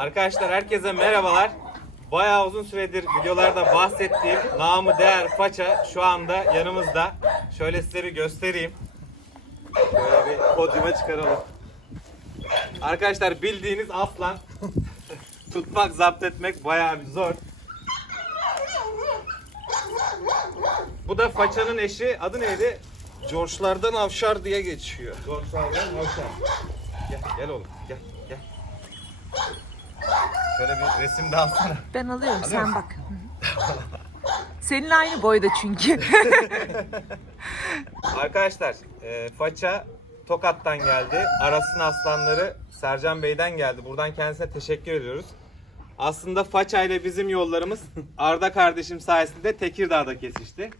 Arkadaşlar herkese merhabalar. Bayağı uzun süredir videolarda bahsettiğim namı değer faça şu anda yanımızda. Şöyle size bir göstereyim. Şöyle bir podyuma çıkaralım. Arkadaşlar bildiğiniz aslan. Tutmak, zapt etmek bayağı bir zor. Bu da façanın eşi. Adı neydi? George'lardan avşar diye geçiyor. George'lardan Avşar. Gel, gel oğlum. Gel, gel. Şöyle bir resim de alsana. Ben alıyorum sen bak. Seninle aynı boyda çünkü. Arkadaşlar, e, Faça Tokat'tan geldi. Aras'ın aslanları Sercan Bey'den geldi. Buradan kendisine teşekkür ediyoruz. Aslında Faça ile bizim yollarımız Arda kardeşim sayesinde Tekirdağ'da kesişti.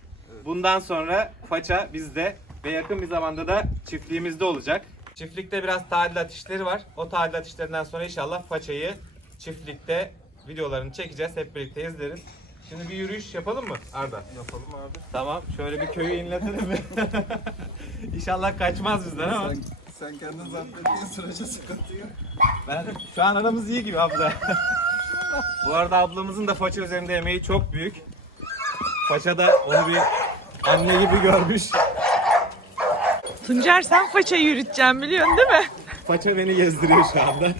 Bundan sonra Faça bizde ve yakın bir zamanda da çiftliğimizde olacak. Çiftlikte biraz tadilat işleri var. O tadilat işlerinden sonra inşallah Faça'yı çiftlikte videolarını çekeceğiz. Hep birlikte izleriz. Şimdi bir yürüyüş yapalım mı Arda? Yapalım abi. Tamam. Şöyle bir köyü inletelim mi? İnşallah kaçmaz bizden ama. Sen, sen kendin zapt ettiğin sürece sıkıntı yok. Ben şu an aramız iyi gibi abla. Bu arada ablamızın da faça üzerinde emeği çok büyük. Faça da onu bir anne gibi görmüş. Tuncer sen faça yürüteceğim biliyorsun değil mi? Faça beni gezdiriyor şu anda.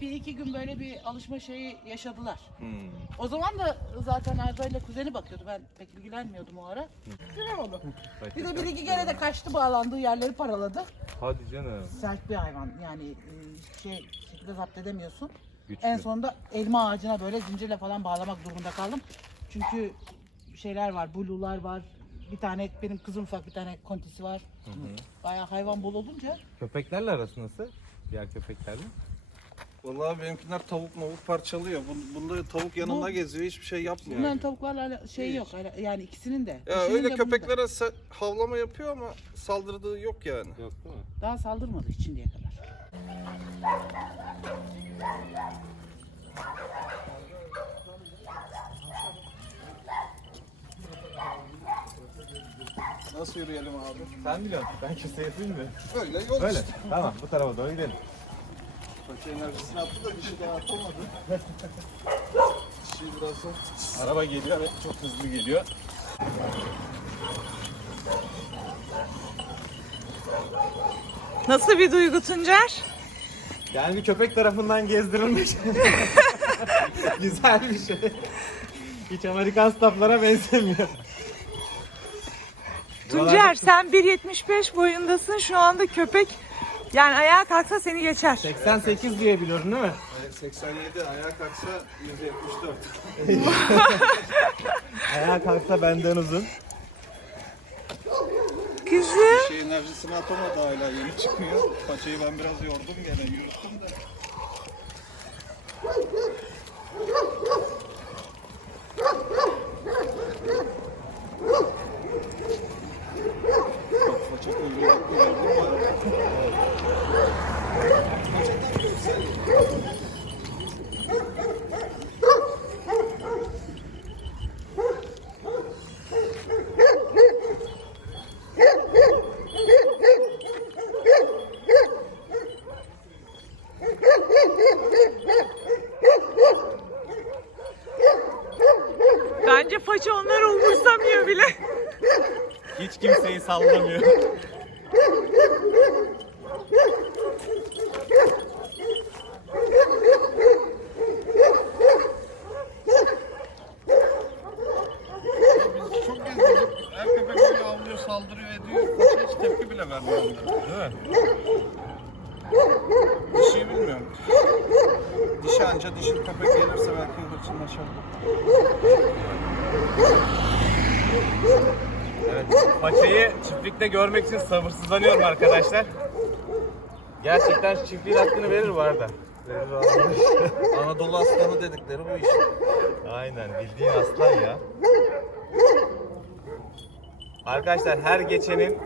Bir iki gün böyle bir alışma şeyi yaşadılar. Hmm. O zaman da zaten Arda ile kuzeni bakıyordu. Ben pek ilgilenmiyordum o ara. Güzel oldu. Bir de bir iki kere de kaçtı bağlandığı yerleri paraladı. Hadi canım. Sert bir hayvan yani e, şey şekilde zapt edemiyorsun. Güçlü. En sonunda elma ağacına böyle zincirle falan bağlamak durumunda kaldım. Çünkü şeyler var, blular var. Bir tane benim kızım ufak bir tane kontisi var. Bayağı hayvan bol olunca Köpeklerle arası nasıl? Diğer köpeklerle. Vallahi benimkiler tavuk mavuk parçalıyor. Bun- Bunda tavuk yanında Bu- geziyor hiçbir şey yapmıyor. bunların tavuklarla ala- şey yok. ala- Yani ikisinin de. Ya dişinin öyle de köpeklere se- havlama yapıyor ama saldırdığı yok yani. Yok değil mi? Daha saldırmadı şimdiye kadar. Nasıl yürüyelim abi? Sen biliyorsun. Ben kimseye mı? Öyle yol Öyle. işte. Tamam bu tarafa doğru gidelim. Paça enerjisini attı da dişi daha atamadı. Dişi biraz zor. Araba geliyor ve çok hızlı geliyor. Nasıl bir duygu Tuncer? Yani bir köpek tarafından gezdirilmiş. Güzel bir şey. Hiç Amerikan staflara benzemiyor. Tuncer sen 1.75 boyundasın şu anda köpek yani ayağa kalksa seni geçer. 88 diye biliyorum değil mi? Evet, 87 ayağa kalksa 174. Ayağa kalksa benden uzun. Kızım. Şey enerjisini atamadı hala yeni çıkıyor. Paçayı ben biraz yordum gene yürüttüm de. Bak Paça kuyruğu gördün mü? Bence faça onları umursamıyor bile. Hiç kimseyi sallamıyor. Çok gezdik. Her köpek böyle avlıyor, saldırıyor, ediyor. Hiç tepki bile vermiyor. Değil mi? Dişiyi bilmiyorum. Dişi anca dişi köpek gelirse belki hırçınlaşır. Paçayı çiftlikte görmek için sabırsızlanıyorum arkadaşlar. Gerçekten çiftliğin hakkını verir bu arada. Anadolu aslanı dedikleri bu iş. Aynen bildiğin aslan ya. Arkadaşlar her geçenin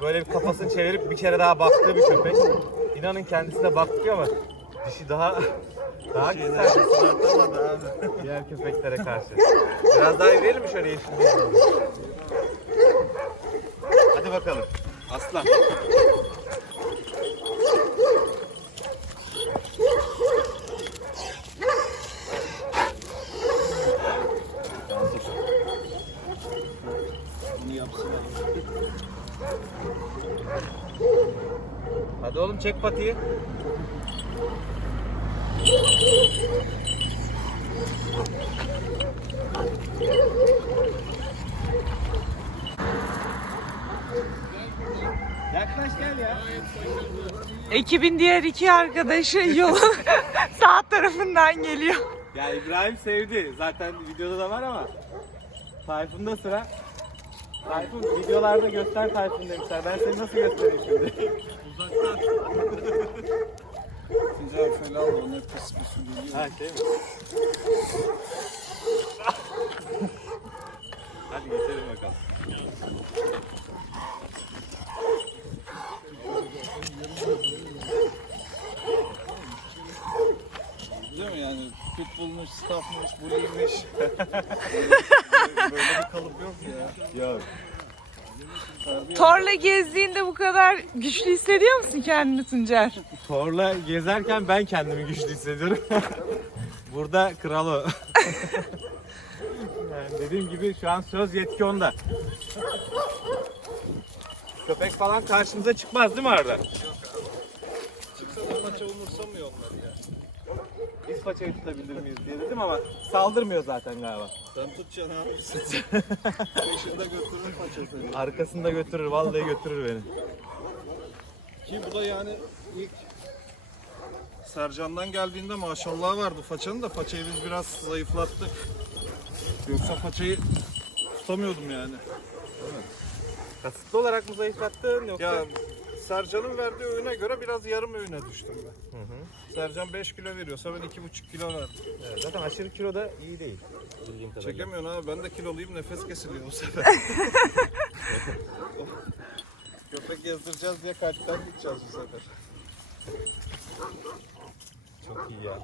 böyle bir kafasını çevirip bir kere daha baktığı bir köpek. İnanın kendisine bakıyor ama dişi daha daha güzel diğer köpeklere karşı. Biraz daha yürüyelim mi şöyle yeşil? Hadi bakalım. Aslan. Bunu yapsın. Hadi oğlum çek patiyi. Yaklaş gel ya. Ekibin diğer iki arkadaşı yolun sağ tarafından geliyor. Ya İbrahim sevdi. Zaten videoda da var ama Tayfun'da sıra. Tayfun videolarda göster Tayfun demişler. Ben seni nasıl göstereyim şimdi? Sincar şöyle al onu pis pis su geliyor. ha şey mi? Hadi geçelim bakalım. Değil mi yani pitbullmuş, staffmış, bullymiş. böyle bir kalıp yok ya. Yok. Torla gezdiğinde bu kadar güçlü hissediyor musun kendini Tuncer? Thor'la gezerken ben kendimi güçlü hissediyorum. Burada kral o. yani dediğim gibi şu an söz yetki onda. Köpek falan karşımıza çıkmaz değil mi Arda? çıksa da maça umursamıyor onlar ya. Biz paçayı tutabilir miyiz diye dedim ama saldırmıyor zaten galiba. Sen tutacaksın abi. Peşinde götürür paça seni. Arkasında götürür, vallahi götürür beni. Ki bu da yani ilk Sercan'dan geldiğinde maşallah vardı façanın da façayı biz biraz zayıflattık. Yoksa façayı tutamıyordum yani. Kasıtlı olarak mı zayıflattın yoksa? Ya Sercan'ın verdiği öğüne göre biraz yarım öğüne düştüm ben. Sercan 5 kilo veriyorsa ben 2,5 kilo verdim. Evet, zaten aşırı kilo da iyi değil. Bildiğim kadarıyla. Çekemiyorsun abi ben de kiloluyum nefes kesiliyor bu sefer. Köpek gezdireceğiz diye kalpten gideceğiz bu sefer. Çok iyi ya.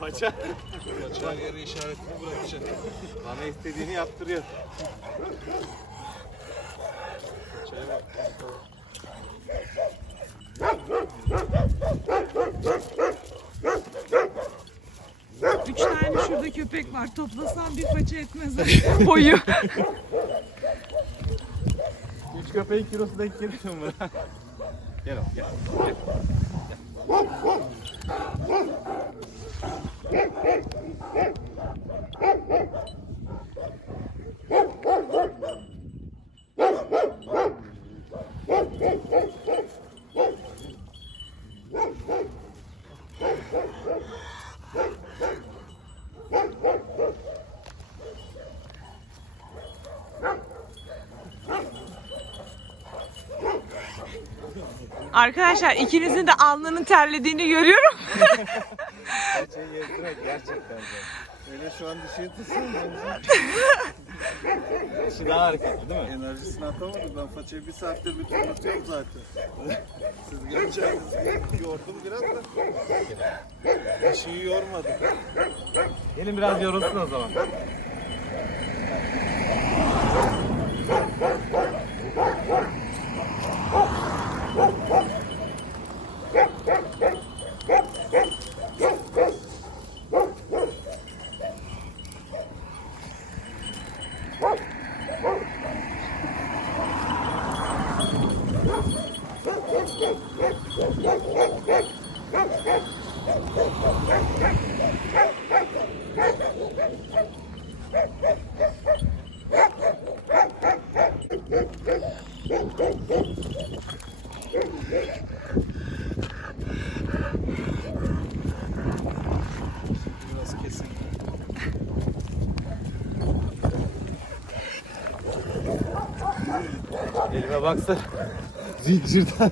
Paça Paça yeri işaretini bırakacak. bana istediğini yaptırıyor. Paçaya bak. Üç tane şurada köpek var. Toplasan bir paça etmez boyu. Üç köpeğin kilosu denk geliyor mu? gel oğlum gel. gel. Arkadaşlar ikinizin de alnının terlediğini görüyorum. Paçayı gezdirmek gerçekten zor. Öyle şu an tutsun bence. Şu daha hareketli değil mi? Enerjisini atamadı. Ben façayı bir saattir bir tur atıyorum zaten. Siz geleceğiniz yordum biraz da. Dişiyi yormadım. Gelin biraz yorulsun o zaman. Elime baksana. Zincirden.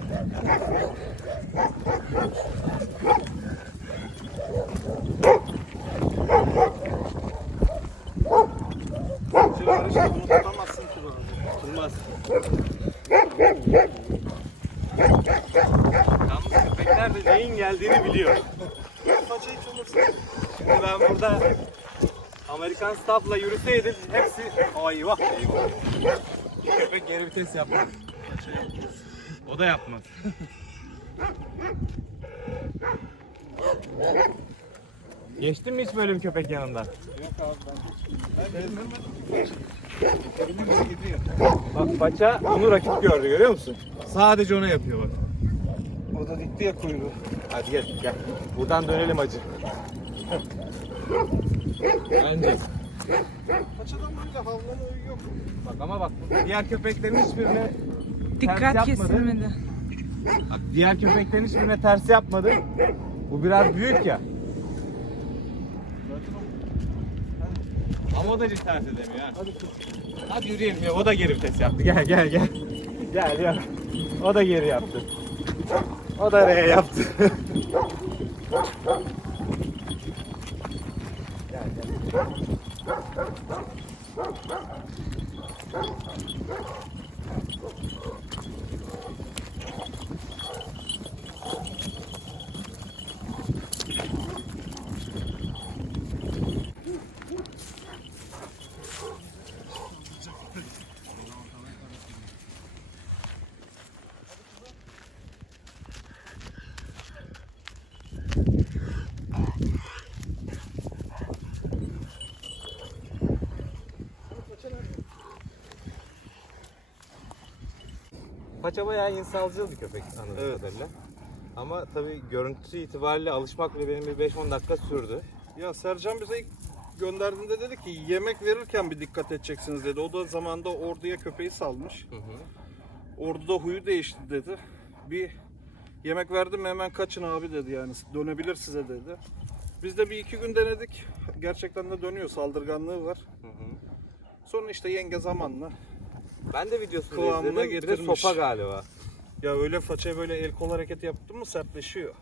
Tutamazsın köpekler de neyin geldiğini biliyor. Şimdi ben burada Amerikan staffla yürüseydim hepsi eyvah eyvah. Köpek geri vites yapmaz. O da yapmaz. Geçtin mi hiç böyle bir köpek yanından? Bak paça onu rakip gördü görüyor musun? Sadece ona yapıyor bak. O da dikti ya kuyruğu. Hadi gel gel. Buradan dönelim acı. Bence. Façadan böyle yok. Bak ama bak diğer köpeklerin hiçbirine Dikkat yapmadı. kesilmedi. bak, diğer köpeklerin hiçbirine ters yapmadı. Bu biraz büyük ya. Ama o da hiç ters edemiyor ha. Hadi, Hadi yürüyelim ya. O da geri vites yaptı. Gel gel gel. Gel gel. O da geri yaptı. O da R yaptı. Paça bayağı insancıl bir köpek anladığım Evet. kadarıyla. Ama tabii görüntüsü itibariyle alışmak bile benim bir 5-10 dakika sürdü. Ya Sercan bize ilk gönderdiğinde dedi ki yemek verirken bir dikkat edeceksiniz dedi. O da zamanda orduya köpeği salmış. Orduda huyu değişti dedi. Bir yemek verdim hemen kaçın abi dedi yani dönebilir size dedi. Biz de bir iki gün denedik. Gerçekten de dönüyor saldırganlığı var. Sonra işte yenge zamanla Ben de videosunu Kıvamına izledim. Bir de getirmiş. sopa galiba. ya öyle façaya böyle el kol hareketi yaptın mı sertleşiyor.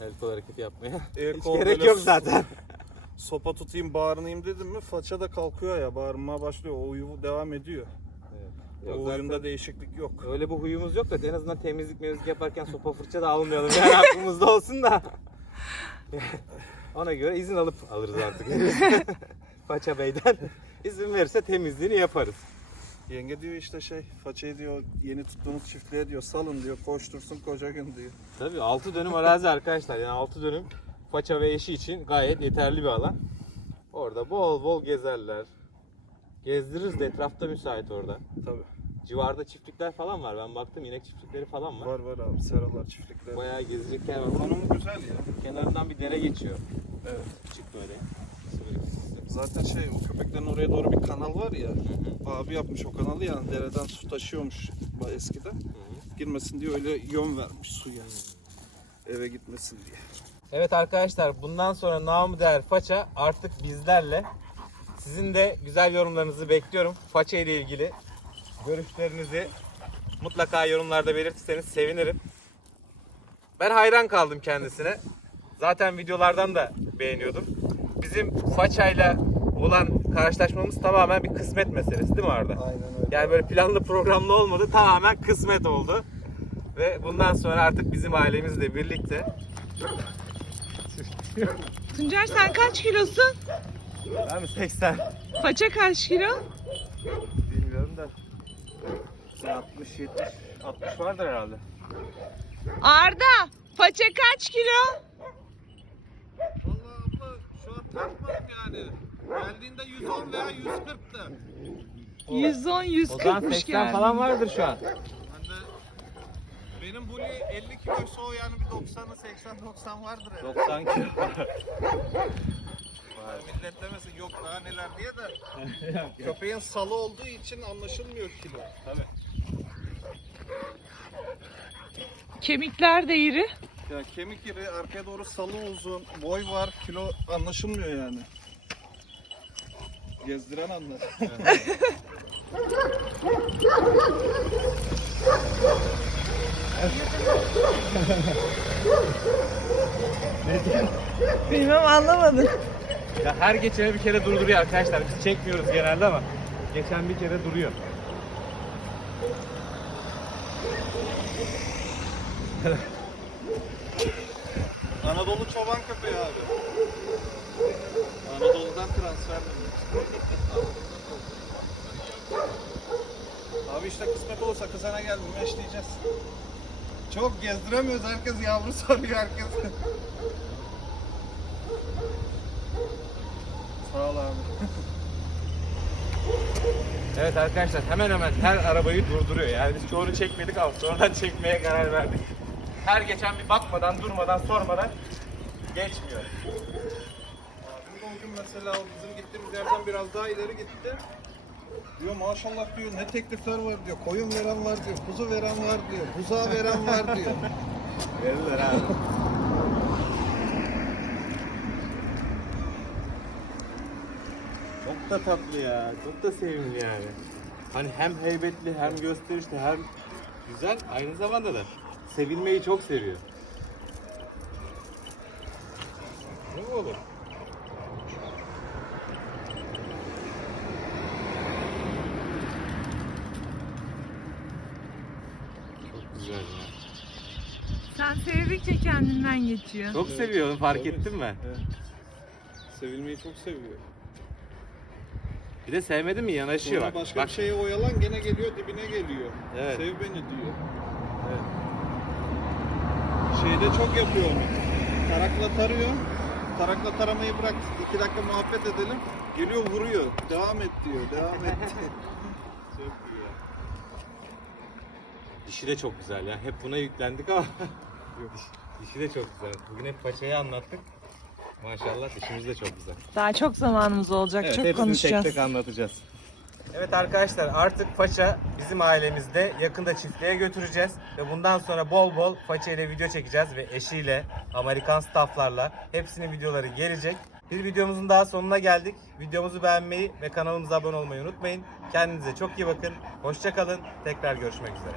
El kol hareketi yapmaya. El Hiç kol gerek böyle yok zaten. Sopa tutayım bağırınayım dedim mi faça da kalkıyor ya bağırmaya başlıyor. O uyu devam ediyor. Yok, o zaten oyunda değişiklik yok. Öyle bir huyumuz yok da en azından temizlik mevzik yaparken sopa fırça da almayalım. Yani aklımızda olsun da. Ona göre izin alıp alırız artık. Paça Bey'den izin verirse temizliğini yaparız. Yenge diyor işte şey façayı diyor yeni tuttuğunuz çiftliğe diyor salın diyor koştursun koca gün diyor. Tabii 6 dönüm arazi arkadaşlar. Yani 6 dönüm paça ve eşi için gayet yeterli bir alan. Orada bol bol gezerler. Gezdiririz de etrafta müsait orada. Tabii. Civarda çiftlikler falan var. Ben baktım inek çiftlikleri falan var. Var var abi seralar çiftlikler. Bayağı gezecek yer var. Konumu güzel ya. Kenarından bir dere geçiyor. Evet. Küçük böyle. Zaten şey o köpeklerin oraya doğru bir kanal var ya. Abi yapmış o kanalı yani dereden su taşıyormuş eskiden. Girmesin diye öyle yön vermiş suya. Eve gitmesin diye. Evet arkadaşlar bundan sonra namı değer Faça artık bizlerle. Sizin de güzel yorumlarınızı bekliyorum. Faça ile ilgili görüşlerinizi mutlaka yorumlarda belirtirseniz sevinirim. Ben hayran kaldım kendisine. Zaten videolardan da beğeniyordum. Bizim Faça ile olan karşılaşmamız tamamen bir kısmet meselesi değil mi Arda? Aynen öyle. Yani böyle planlı programlı olmadı. Tamamen kısmet oldu. Ve bundan sonra artık bizim ailemizle birlikte Tuncer sen kaç kilosun? Ben mi 80? Paça kaç kilo? Bilmiyorum da 60 70 60 vardır herhalde. Arda, paça kaç kilo? Tartmadım yani. Geldiğinde 110 veya 140'tı. 110, O zaman 140'mış 80 geldi. falan vardır şu an. Ben de benim Bully 50 kiloysa o yani bir 90'ı 80 90 vardır herhalde. 90 kilo. Millet demesin yok daha neler diye de köpeğin salı olduğu için anlaşılmıyor kilo. Tabii. Kemikler de iri. Ya kemik iri, arkaya doğru salı uzun, boy var, kilo anlaşılmıyor yani. Gezdiren anlar. Bilmem anlamadım. Ya her geçene bir kere durduruyor arkadaşlar. Biz çekmiyoruz genelde ama geçen bir kere duruyor. Anadolu çoban köpeği abi. Anadolu'dan transfer Abi işte kısmet olursa kızana geldim meşleyeceğiz. Çok gezdiremiyoruz herkes yavru soruyor herkes. Sağ ol abi. Evet arkadaşlar hemen hemen her arabayı durduruyor. Yani biz çoğunu çekmedik ama sonradan çekmeye karar verdik. Her geçen bir bakmadan, durmadan, sormadan geçmiyor. Burada o gün mesela o bizim gittiğimiz yerden biraz daha ileri gitti. Diyor maşallah diyor ne teklifler var diyor. Koyun veren var diyor. Kuzu veren var diyor. Buzağı veren var diyor. Verirler abi. Çok da tatlı ya. Çok da sevimli yani. Hani hem heybetli hem gösterişli hem güzel aynı zamanda da sevilmeyi çok seviyor. Ne bu oğlum? Çok güzel ya. Sen sevdikçe kendinden geçiyor. Çok seviyorum fark Tabii. ettin mi? Evet. Sevilmeyi çok seviyor. Bir de sevmedin mi yanaşıyor Sonra bak. başka bak. bir şeye oyalan gene geliyor dibine geliyor. Evet. Sev beni diyor. Evet. Şeyde çok yapıyor onu. Tarakla tarıyor. Tarakla taramayı bırak. iki dakika muhabbet edelim. Geliyor vuruyor. Devam et diyor. Devam et. çok iyi ya. Dişi de çok güzel ya. Hep buna yüklendik ama Diş- dişi de çok güzel. Bugün hep paçayı anlattık. Maşallah dişimiz de çok güzel. Daha çok zamanımız olacak. çok konuşacağız. anlatacağız. Evet arkadaşlar artık Faça bizim ailemizde yakında çiftliğe götüreceğiz ve bundan sonra bol bol Faça ile video çekeceğiz ve eşiyle Amerikan stafflarla hepsinin videoları gelecek. Bir videomuzun daha sonuna geldik. Videomuzu beğenmeyi ve kanalımıza abone olmayı unutmayın. Kendinize çok iyi bakın. Hoşça kalın. Tekrar görüşmek üzere.